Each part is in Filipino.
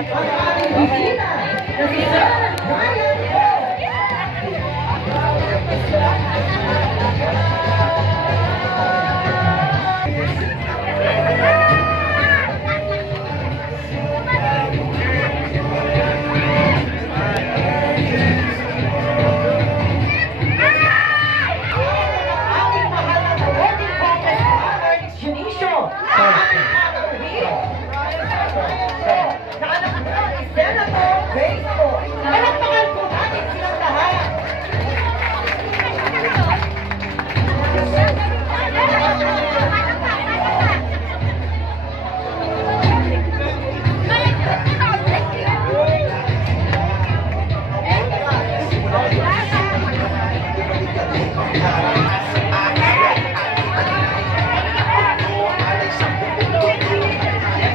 ang ating bisita na si Sir Brian Po. Ating mahal na working congressman, Ernest Junicio. Na anak po ni Senator Grace Po. Palakpakan po natin silang lahat.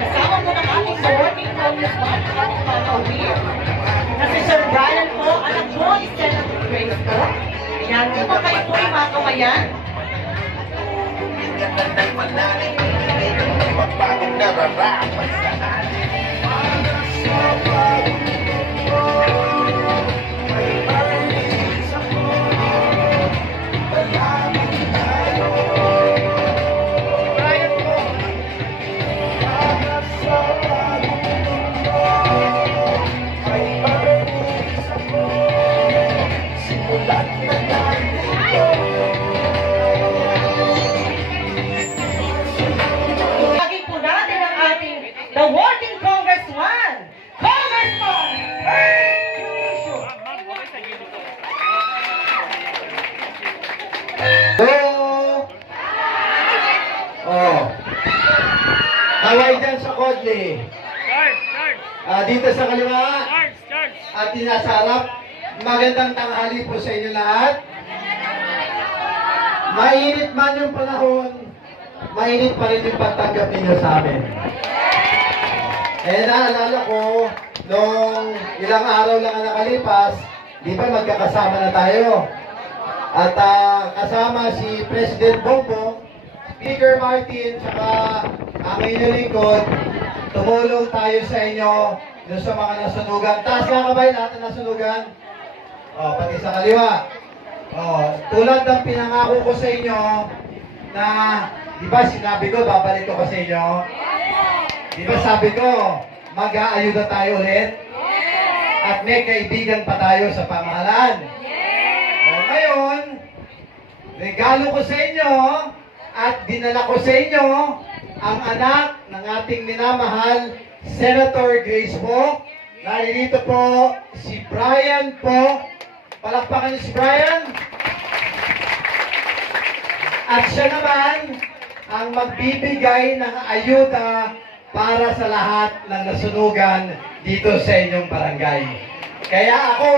Kasama po ng ating working congressman, ang Palawir, na si Sir Brian po, anak po ni Senator Grace po. Yan, kung kayo po yung mga kamayan, Magpagong nararapat sa atin. lagi po natin ang ating the working congressman, Congressman Ernest Junicio. Hello! Oh. Kaway dyan sa Kodli. Dito sa kaliwa. At nasa harap. Magandang tanghali po sa inyo lahat. Mainit man yung panahon, mainit pa rin yung pagtanggap ninyo sa amin. Naalala ko, nung ilang araw lang ang nakalipas, di ba magkakasama na tayo? At kasama si President Bongbong, Speaker Martin, saka ang inyong lingkod, tumulong tayo sa inyo doon sa mga nasunugan. Taas nga kamay lahat ng nasunugan. Pati sa kaliwa. Tulad ng pinangako ko sa inyo na, di ba sinabi ko, babalik ko sa inyo? Di ba sabi ko, mag-aayuda tayo ulit? At may kaibigan pa tayo sa pamahalaan. Ngayon, regalo ko sa inyo at dinala ko sa inyo ang anak ng ating minamahal, Senator Grace po. Naririto po si Brian po. Palakpakan niyo si Brian. At siya naman ang magbibigay ng ayuda para sa lahat ng nasunugan dito sa inyong barangay. Kaya ako,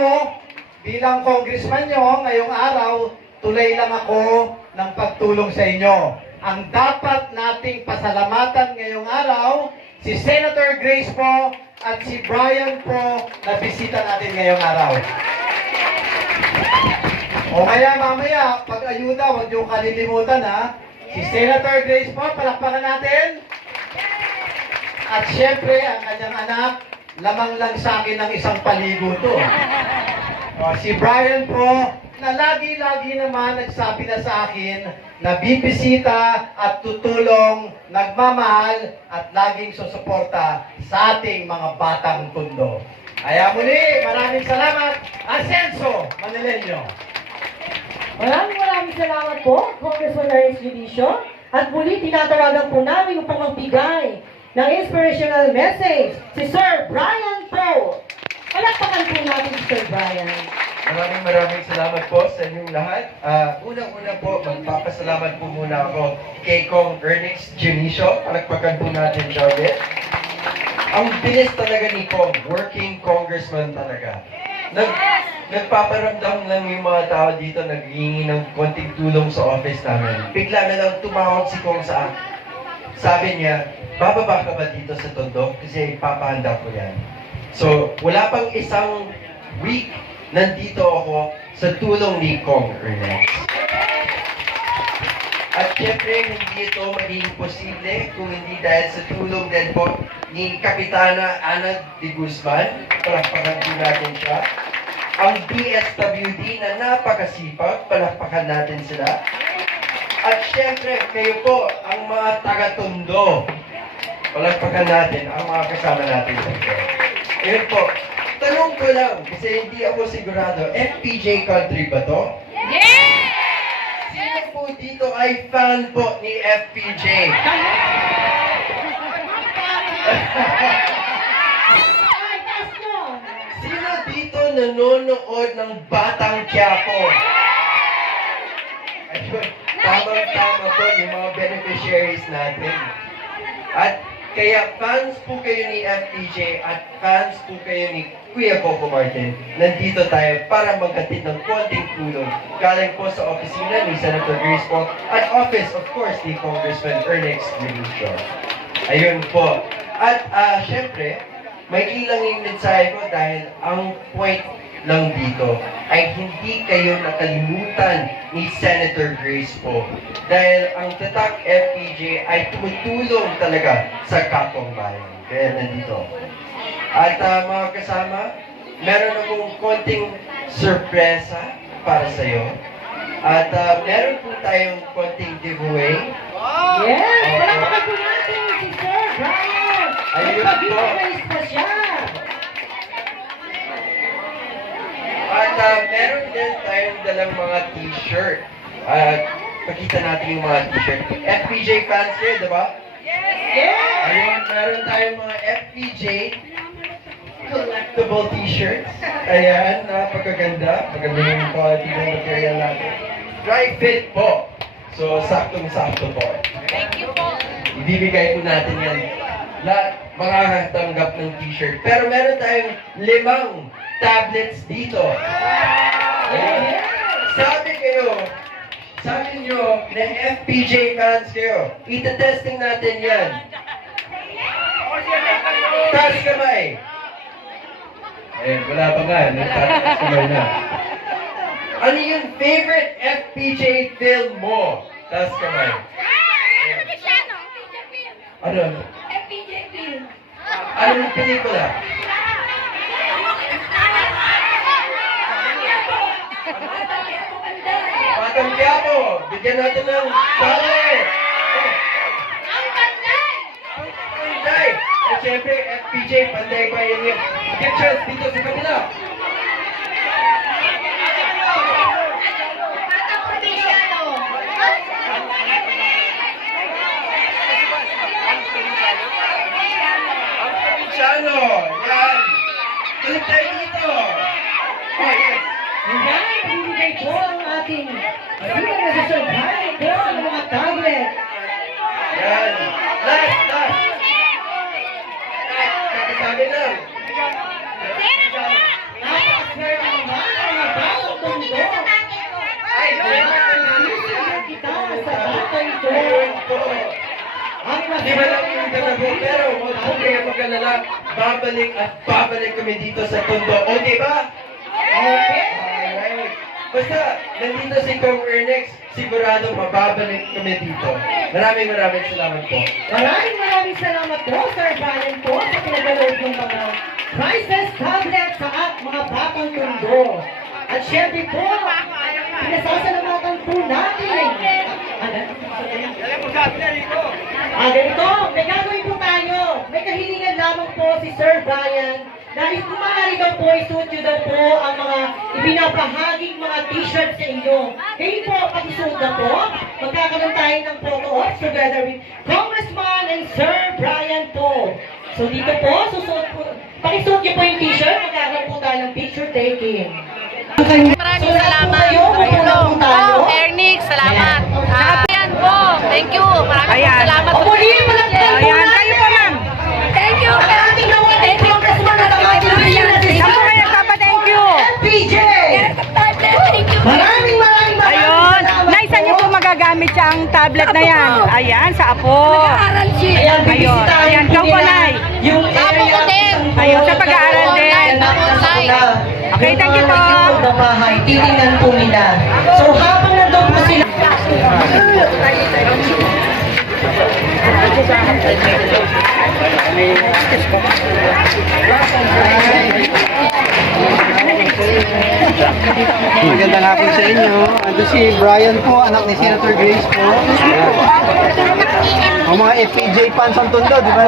bilang congressman nyo, ngayong araw, tulay lang ako ng pagtulong sa inyo. Ang dapat nating pasalamatan ngayong araw, si Senator Grace po at si Brian po na bisita natin ngayong araw. O kaya mamaya, pag ayuda, huwag niyo kalilimutan ha. Si Senator Grace po, palakpakan natin. At syempre, ang kanyang anak, lamang lang sa akin ng isang paligo to. Si Brian po, na lagi-lagi naman nagsabi na sa akin na bibisita at tutulong, nagmamahal at laging susuporta sa ating mga batang tundo. Kaya muli, maraming salamat, Asenso Manileño. Maraming salamat po, Congressman Ernest Junicio. At muli, tinataragan po namin upang magbigay ng inspirational message si Sir Brian po. Palakpakan po natin si Sir Brian. Maraming salamat po sa inyong lahat. Unang-una po, magpapasalamat po muna ako kay Kong Ernest Junicio. Palakpakan po natin siya ulit. Ang bilis talaga ni Kong, working congressman talaga. Nagpaparamdam lang yung mga tao dito, naghihingi ng konting tulong sa office namin. Bigla na lang tumawag si Kong sa akin. Sabi niya, bababa ka ba dito sa Tondo? Kasi papahanda ko yan. So, wala pang isang week, nandito ako sa tulong ni Kong Ernest. At syempre, hindi ito magiging posible kung hindi dahil sa tulong din po ni Kapitana Ana de Guzman. Palakpakan po natin siya. Ang DSWD na napakasipag, palakpakan natin sila. At syempre, kayo po, ang mga taga-Tondo. Palakpakan natin ang mga kasama natin dito. Ayun po, tanong ko lang, kasi hindi ako sigurado, FPJ country ba to? Yes! Sino po dito ay fan po ni FPJ? Sino dito nanonood ng Batang Quiapo? Ayun, tamang-tama po yung mga beneficiaries natin. At kaya fans po kayo ni FPJ at fans po kayo ni Kuya Coco Martin. Nandito tayo para magkatid ng konting tulong. Galing po sa opisina ni Senator Grace Poe at office, of course, ni Congressman Ernest Lucio. Ayun po. At syempre, may ilang yung mensahe ko dahil ang point lang dito ay hindi kayo nakalimutan ni Senator Grace Poe. Dahil ang tatak FPJ ay tumutulong talaga sa kapwang bayan. Kaya nandito. At mga kasama, meron akong konting sorpresa para sa iyo. At meron po tayong konting giveaway. Yes! Palakpakan po natin si Sir Brian! Ayun Nagpa-giveaways pa siya! At meron din tayong dalang mga t-shirt. At pakita natin yung mga t-shirt. FPJ fans kayo, diba? Yes! Ayun, meron tayong mga FPJ collectible t-shirts. Ayan, napakaganda. Maganda yung quality ng material natin. Dry fit po. So, saktong-sakto po. Thank you po. Ibibigay po natin yan. Lahat makakatanggap ng t-shirt. Pero meron tayong 5 tablets dito. Ayan. Sabi nyo na FPJ fans kayo. Ita-testing natin yan. Taas kamay. Ayun, wala pa nga. Nagtatas kamay na. Ano yung favorite FPJ film mo? Taas kamay. Ano? FPJ film. Ano yung pelikula? Batang Quiapo. Bigyan natin ng tali. Ang panday! Panday. At syempre, FPJ, panday pa yun yun. Get chance dito sa kabila. Batang probinsyano. Ang probinsyano. Yan. Balik tayo dito. Oh, yes. Ayan, ibibigay po ang ating sino na si Sir Brian po ang mga tablet. Yan. Last. Kakasabi lang. Napakaswerte naman ang mga batang Tondo. Ay, Sisiyan kita sa batang ito. Ang Di ba lang yung gagabo, pero huwag po kayo mag-alala. Babalik at babalik kami dito sa Tondo. Okay ba? Okay. Alright. Basta, nandito si Kong Ernex, sigurado mababalik kami dito. Maraming salamat po. Maraming salamat po, Sir Brian po, sa pinagalood ng mga prizes, tablets sa mga batang Tondo. At syempre po, pinasasalamatan po natin. Ganito, may gagawin po tayo. May kahilingan lamang po si Sir Brian. Dahil kung maaari daw po, isuot nyo daw po ang mga ibinabahaging mga t-shirt sa inyo. Kayo po, pakisuot na po. Magkakaroon tayo ng photo ops together with Congressman and Sir Brian po. So dito po, susuot po. Pakisuot nyo po yung t-shirt. Magkakaroon po tayo ng picture taking. Maraming salamat. Oh, Ernix, salamat. Yan po. Thank you. Maraming salamat. O muli, malagyan po Ayan, natin. kayo po, ma'am. Thank you. Ang ating nawating Congressman at ang ating Pilipinas si Saan po kayo nagpapa-thank you? FPJ. Thank you. Maraming Ayun. Nay, saan niyo po magagamit siyang tablet na yan? Ayan, sa apo. Aral siya. Ayan, Ayun. bibisitahin Ayan, po ikaw po, nila Nay. yung Apo area ko din. kung Ayun, sa saan pag-aaral po din. nakakasuna. Okay, thank you po. Yung mga na bahay, titingnan po nila. So habang nandun po sila, Magandang hapon sa inyo. Ando si Brian po, anak ni Senator Grace po. O mga FPJ fans ang Tondo, di ba?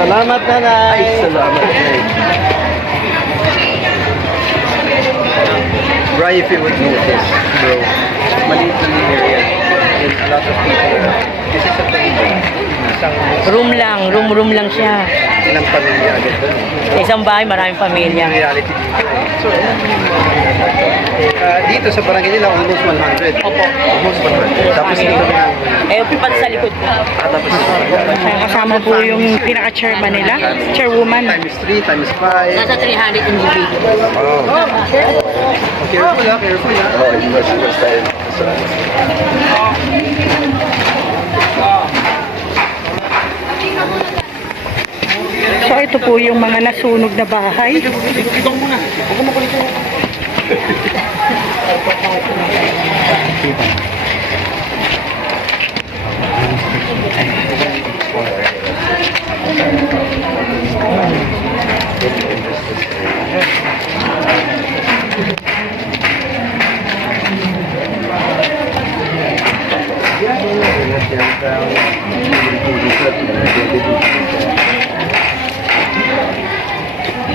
Salamat, nanay. Salamat, Brian, if you would notice, bro, maliit lang yung area. And a lot of people, this is a Tondo. Room lang siya. Ilang pamilya agad doon. Sa isang bahay, maraming pamilya. Reality dito. So, dito sa barangay nila, almost 100. Opo. Almost 100. Tapos dito na. Pag sa likod ko. Tapos Kasama po yung pinaka-chairman nila, chairwoman. times 3, times 5. Nasa 300 individuals. Oh. Careful ha, careful ha. Oh, iwas tayo. So ito po yung mga nasunog na bahay.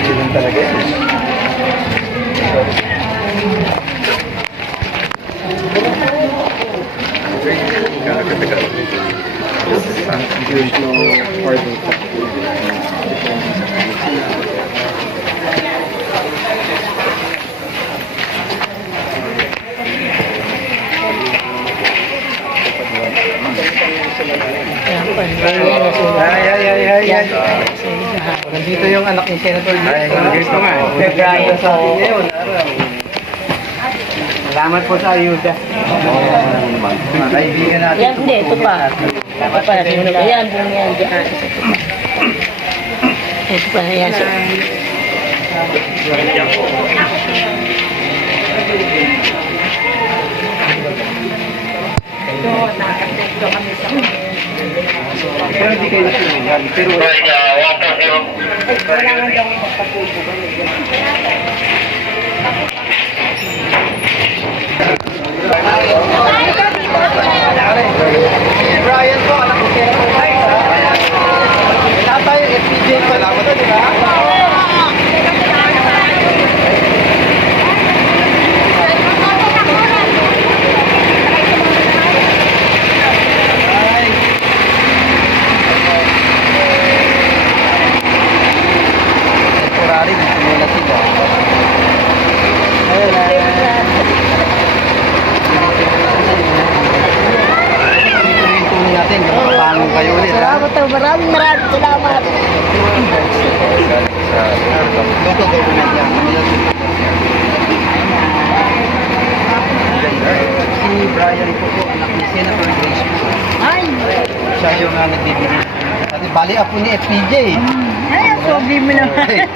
Yun talaga yun. Ay. Nandito yung anak ni Senator Grace. Gusto nga. Brian sa atin ngayon. Salamat po sa ayuda. Mga kaibigan natin. Yan, hindi, ito pa. Ito pa, sinunog. Ayan, buong yan, dyan. Ito pa, ayan. Pero hindi kayo nasunugan. Pero Brian po, anak ko Senator Grace. Lahat tayo FPJ pa lang ito, di ba? Temporary, dito muna sila. Ayun na. Natin, kapapangong kayo ulit, ha? Maraming salamat. Local government yan. Si Brian po po, anak ni Senator Grace po. Ay, Siya yung nagbibigay. At bali ako ni FPJ. sobrang mo naman.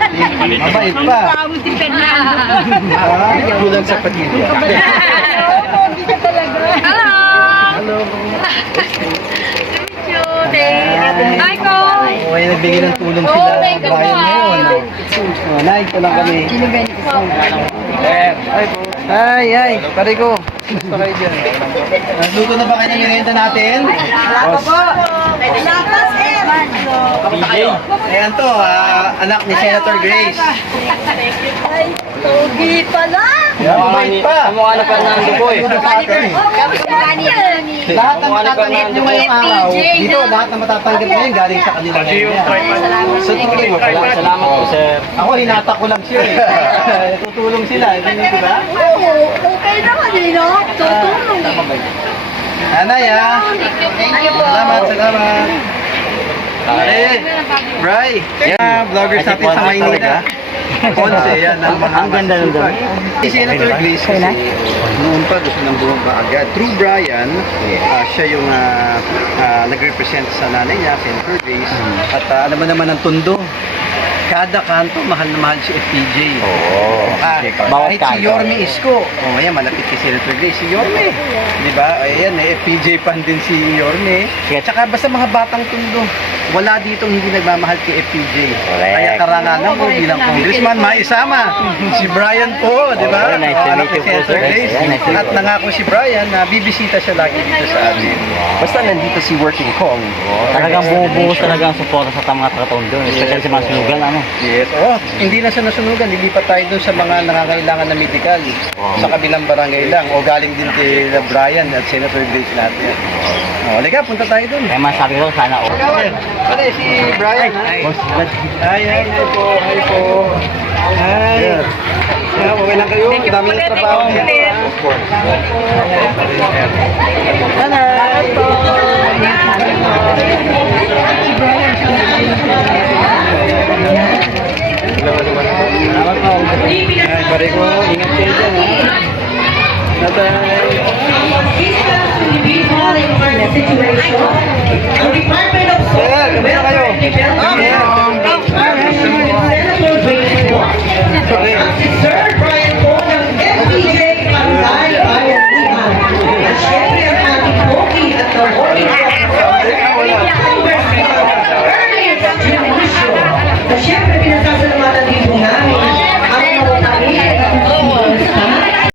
Mabait pa. Kamot si Fernando. Kulang sa pamilya. Hindi ka talaga. Hello! Hello! Hi, Ko! May nagbigay ng tulong sila Brian ngayon. Nay, ito lang kami. Ay, pare ko. Gusto kayo dyan. Nagluto na ba kayo ng merienda natin? Wala pa po. Lapas, PJ. Ayan to, anak ni Senator Grace. Ay, togi pala. Mabait pa. Kamukha na pa ng dugoy. Lahat ng matatanggap nyo ngayong araw, dito lahat ng matatanggap nyo yun galing sa kanila ngayon. So, tingin mo pala. Salamat po, sir. Ako, hinata ko lang siya eh. Tutulong sila, hindi nyo diba? Oo, okay naman eh, no? Tutulong. Nanay salamat. Pare, Bri, vloggers natin sa Maynila. Ponce, yan ang mga ang ganda ng dami. Si Senator Grace kasi noon pa gusto nang bumaba agad. Through Brian, siya yung nag-represent sa nanay niya, Senator Grace. At alam mo naman ang Tondo. kada kanto, mahal na mahal si FPJ. Oo. Bawat Kahit si kanto. Yorme Isko. Ayan, malapit kay Senator Grace. Si Yorme. Di ba? Ayan, FPJ fan din si Yorme. Yes. Tsaka basta mga batang tundo, wala ditong hindi nagmamahal kay FPJ. Correct. Kaya karangalan ko bilang congressman, maisama. Si Brian po, di ba? Okay, nice to Anak meet ni you po, Senator sir. Grace. Yeah, nice to meet At you. nangako si Brian na bibisita siya lagi dito sa atin. Basta nandito si Working Kong. Talagang bumubuhos talaga ang suporta sa mga taga-tondo. Especially sa mga sunugan, ano. Yes. Oh, hindi na siya nasunugan. Lilipat tayo dun sa mga nangangailangan na medical. Sa kabilang barangay lang. O galing din kay Brian at Senator Grace natin. O, halika, punta tayo dun. Kaya masabi ko sana, oh. Pare, si Brian. Hi, hi po. Hi po. Hi. Okay lang kayo. Dami ng trabaho. Of course. Ay, pare ko, ingat kayo dyan. Individual in situation. Ang Department of Social Sir, kamusta kayo? Welfare and